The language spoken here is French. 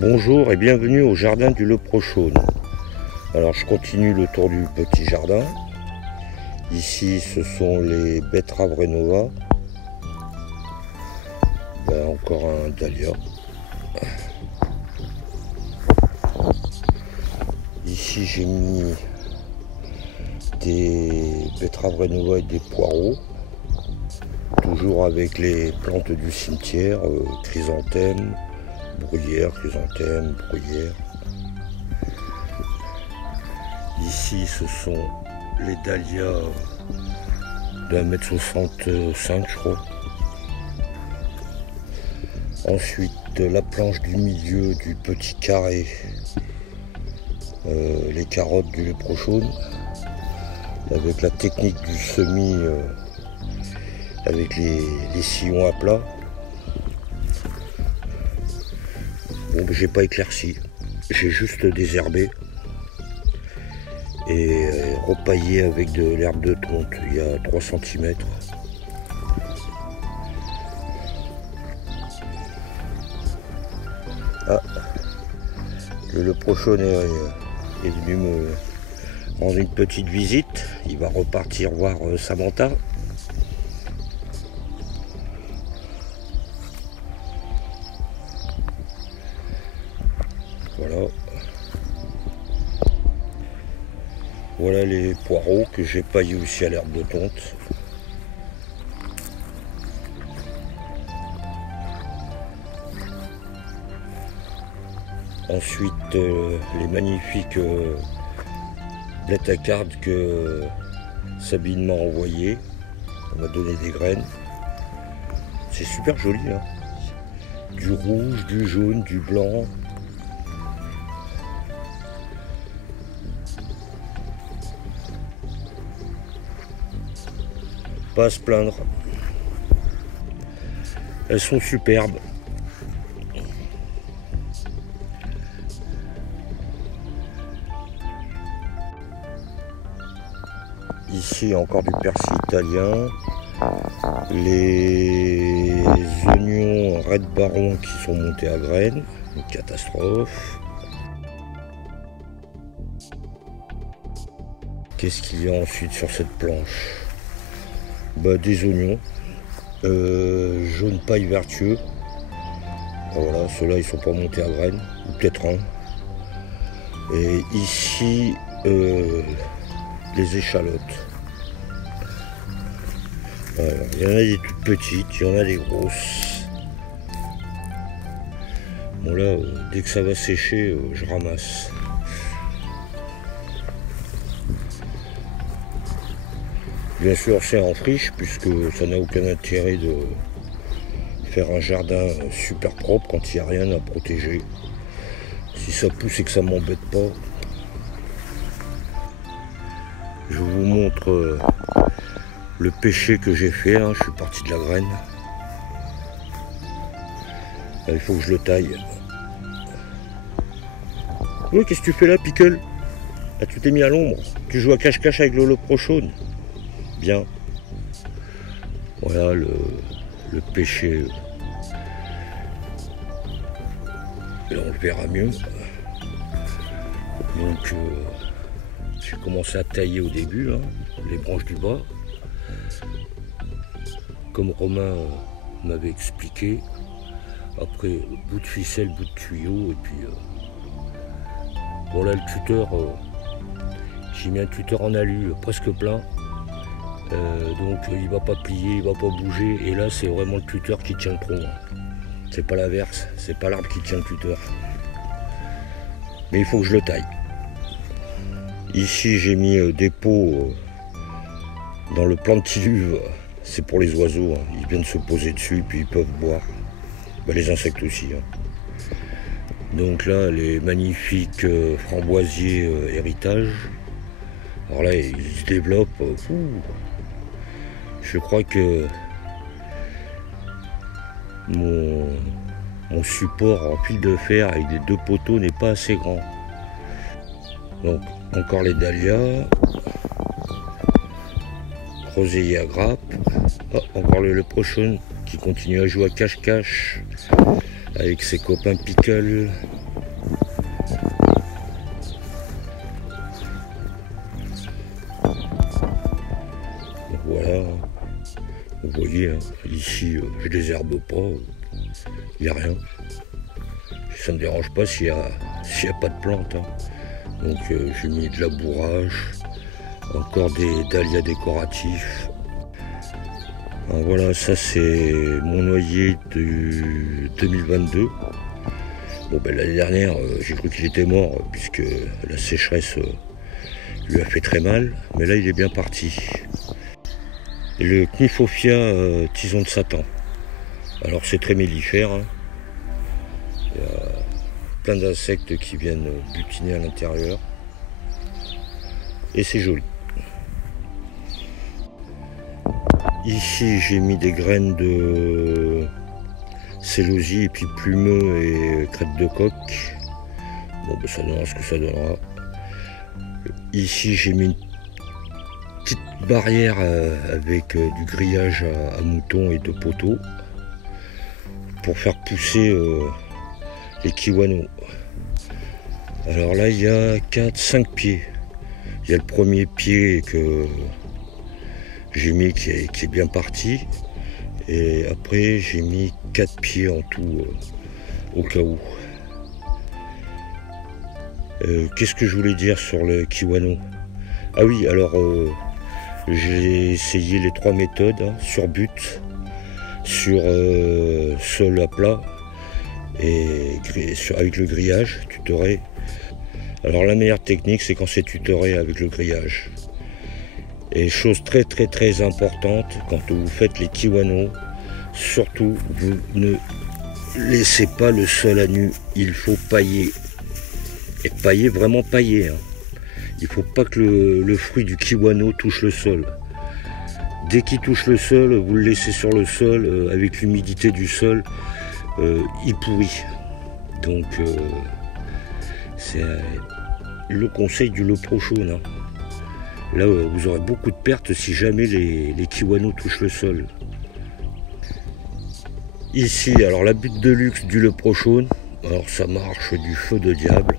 Bonjour et bienvenue au jardin du Leprochaune. Alors je continue le tour du petit jardin. Ici ce sont les betteraves Renova. Encore un dahlia. Ici j'ai mis des betteraves Renova et des poireaux. Toujours avec les plantes du cimetière, chrysanthème, bruyère, chrysanthème, bruyère. Ici ce sont les dahlias d'1,65 m je crois. Ensuite la planche du milieu du petit carré, les carottes du Leprochaune, avec la technique du semis avec les sillons à plat. Bon, j'ai pas éclairci, j'ai juste désherbé et repaillé avec de l'herbe de tonte. Il y a 3 cm. Ah, le Leprochaune est venu me rendre une petite visite. Il va repartir voir Samantha. Voilà les poireaux que j'ai paillés aussi à l'herbe de tonte. Ensuite les magnifiques bêta-cardes que Sabine m'a envoyées. Elle m'a donné des graines. C'est super joli, hein. Du rouge, du jaune, du blanc. Pas à se plaindre. Elles sont superbes. Ici encore du persil italien. Les oignons Red Baron qui sont montés à graines. Une catastrophe. Qu'est-ce qu'il y a ensuite sur cette planche? Des oignons jaune paille vertueux. Voilà, ceux-là ils sont pas montés à graines, ou peut-être un. Et ici les échalotes. Voilà. Il y en a des toutes petites, il y en a des grosses. Bon là, dès que ça va sécher, je ramasse. Bien sûr c'est en friche puisque ça n'a aucun intérêt de faire un jardin super propre quand il n'y a rien à protéger. Si ça pousse et que ça ne m'embête pas. Je vous montre le pêcher que j'ai fait, hein. Je suis parti de la graine. Là, il faut que je le taille. Oui, qu'est-ce que tu fais là, Pickle? Ah, tu t'es mis à l'ombre. Tu joues à cache-cache avec le Leprochaune. Bien. Voilà le pêcher. Là on le verra mieux. Donc j'ai commencé à tailler au début, hein, les branches du bas. Comme Romain m'avait expliqué. Après bout de ficelle, bout de tuyau. Et puis bon là le tuteur, j'ai mis un tuteur en alu presque plein. Donc il va pas plier, il va pas bouger, et là c'est vraiment le tuteur qui tient le tronc. C'est pas l'inverse, c'est pas l'arbre qui tient le tuteur. Mais il faut que je le taille. Ici j'ai mis des pots dans le plantiluve, c'est pour les oiseaux, hein. Ils viennent se poser dessus puis ils peuvent boire. Les insectes aussi, hein. Donc là les magnifiques framboisiers héritage. Alors là ils se développent. Je crois que mon support en fil de fer avec les 2 poteaux n'est pas assez grand. Donc encore les dahlias, groseillier à grappe. Oh, encore le Leprochaune qui continue à jouer à cache-cache avec ses copains Pickle. hein. Ici, je désherbe pas, il n'y a rien. Ça ne me dérange pas s'il n'y a pas de plantes, hein. Donc j'ai mis de labourage, encore des dahlias décoratifs. Alors voilà, ça c'est mon noyer de 2022. Bon ben l'année dernière, j'ai cru qu'il était mort puisque la sécheresse lui a fait très mal, mais là il est bien parti. Et le Kniphofia tison de Satan. Alors c'est très mellifère, hein. Il y a plein d'insectes qui viennent butiner à l'intérieur. Et c'est joli. Ici j'ai mis des graines de célosie et puis plumeux et crête de coq. Bon ben ça donnera ce que ça donnera. Ici j'ai mis une petite barrière avec du grillage à moutons et de poteaux pour faire pousser les kiwanos. Alors là il y a 4-5 pieds. Il y a le premier pied que j'ai mis qui est bien parti. Et après j'ai mis 4 pieds en tout au cas où. Qu'est-ce que je voulais dire sur le kiwano? Ah oui, alors j'ai essayé les 3 méthodes, hein, sur but, sur sol à plat et avec le grillage, tutoré. Alors la meilleure technique c'est quand c'est tutoré avec le grillage. Et chose très très très importante, quand vous faites les kiwanos, surtout vous ne laissez pas le sol à nu, il faut pailler. Et pailler, vraiment pailler, hein. Il ne faut pas que le fruit du kiwano touche le sol. Dès qu'il touche le sol, vous le laissez sur le sol, avec l'humidité du sol, il pourrit. Donc c'est le conseil du leprochaune, hein. Là vous aurez beaucoup de pertes si jamais les kiwanos touchent le sol. Ici, alors la butte de luxe du leprochaune, alors ça marche du feu de diable.